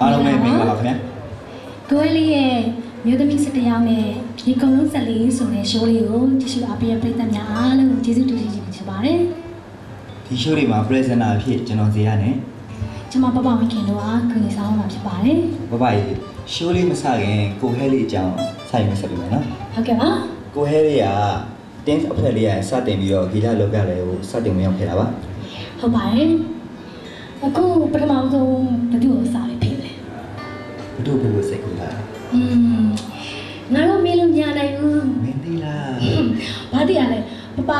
အားလုံးပဲမင်္ဂလာပါခင်ဗျာကိုယ်လေးရဲ့မြို့သမီးစစ်တယောက်နဲ့ဒီကုံလုံးဆက်လေးဆိုတဲ့ show လေးကိုကြည့်ရှုအားပေးတဲ့ပရိသတ်များအားလုံးကျေးဇူးတင်ချင်ပါတယ်ဒီ show လေးမှာ presenter အဖြစ်ကျွန်တော်ဇေယျနဲ့ကျွန်မပပဝင်းခင်တို့ကခွင့်နေဆောင်မှာဖြစ်ပါတယ်ပပကြီး show လေးမစခင်ကိုဟဲလေးအကြောင်းဆိုင်မဆက်ပြမယ်နော်ဟုတ်ကဲ့ပါကိုဟဲလေးက dance အဖွဲ့လေးရစတင်ပြီးတော့ဂီတလောကလေးကိုစတင်ဝင်ရောက်ခဲ့တာပါဟုတ်ပါတယ်အခုပထမဆုံးဘယ်သူ့ကိုစားပြီးဖြစ်လဲဘယ်သူ့ကိုစိတ်ကူလာငါတို့မေးလို့မရနိုင်ဘူးမင်းသိလားဘာတည်းရလဲပပ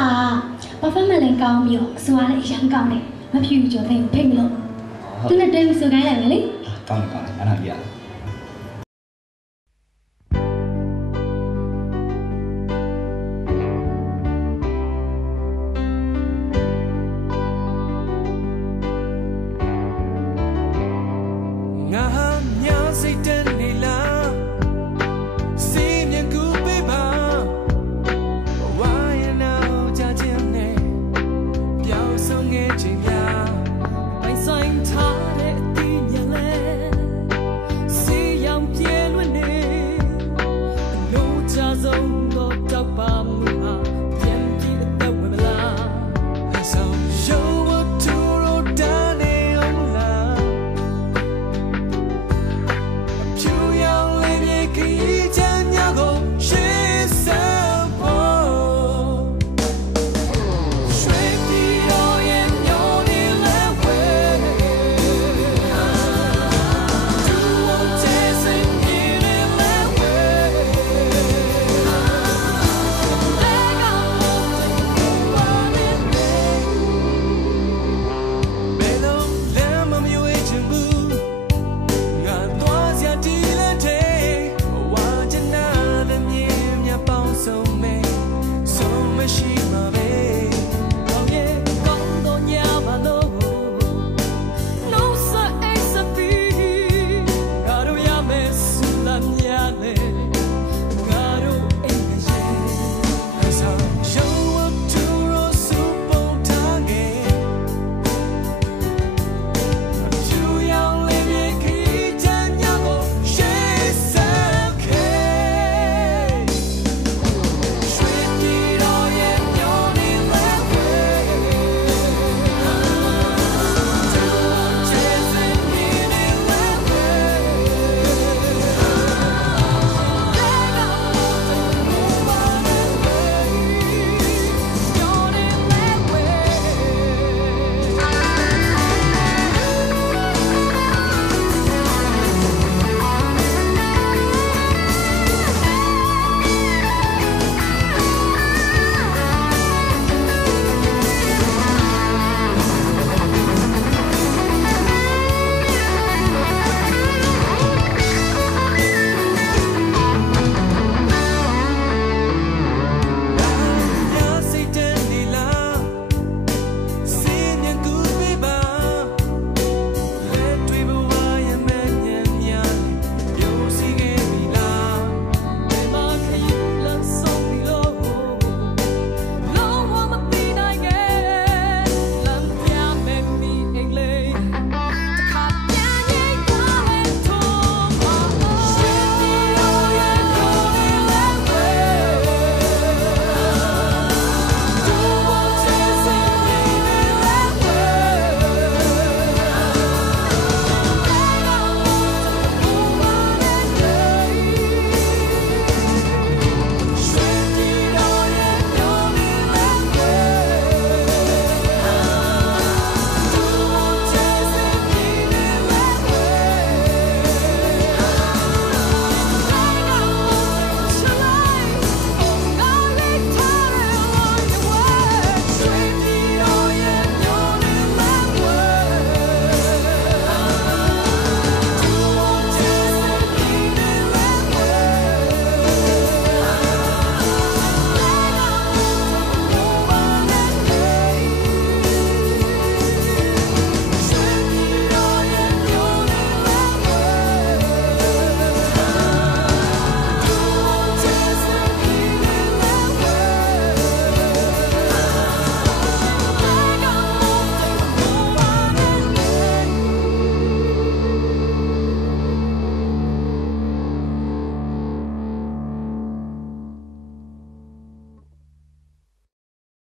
performance လည်းကောင်းပြီးတော့အစွာလည်းအရင်ကောင်းတယ်မဖြူကျော်တဲ့ဖိတ်မလို့သူနဲ့တွေ့ပြီးဆိုခိုင်းလိုက်မယ်လေကောင်းတယ်အဲ့ဒါကြီးရ情呀，爱上他。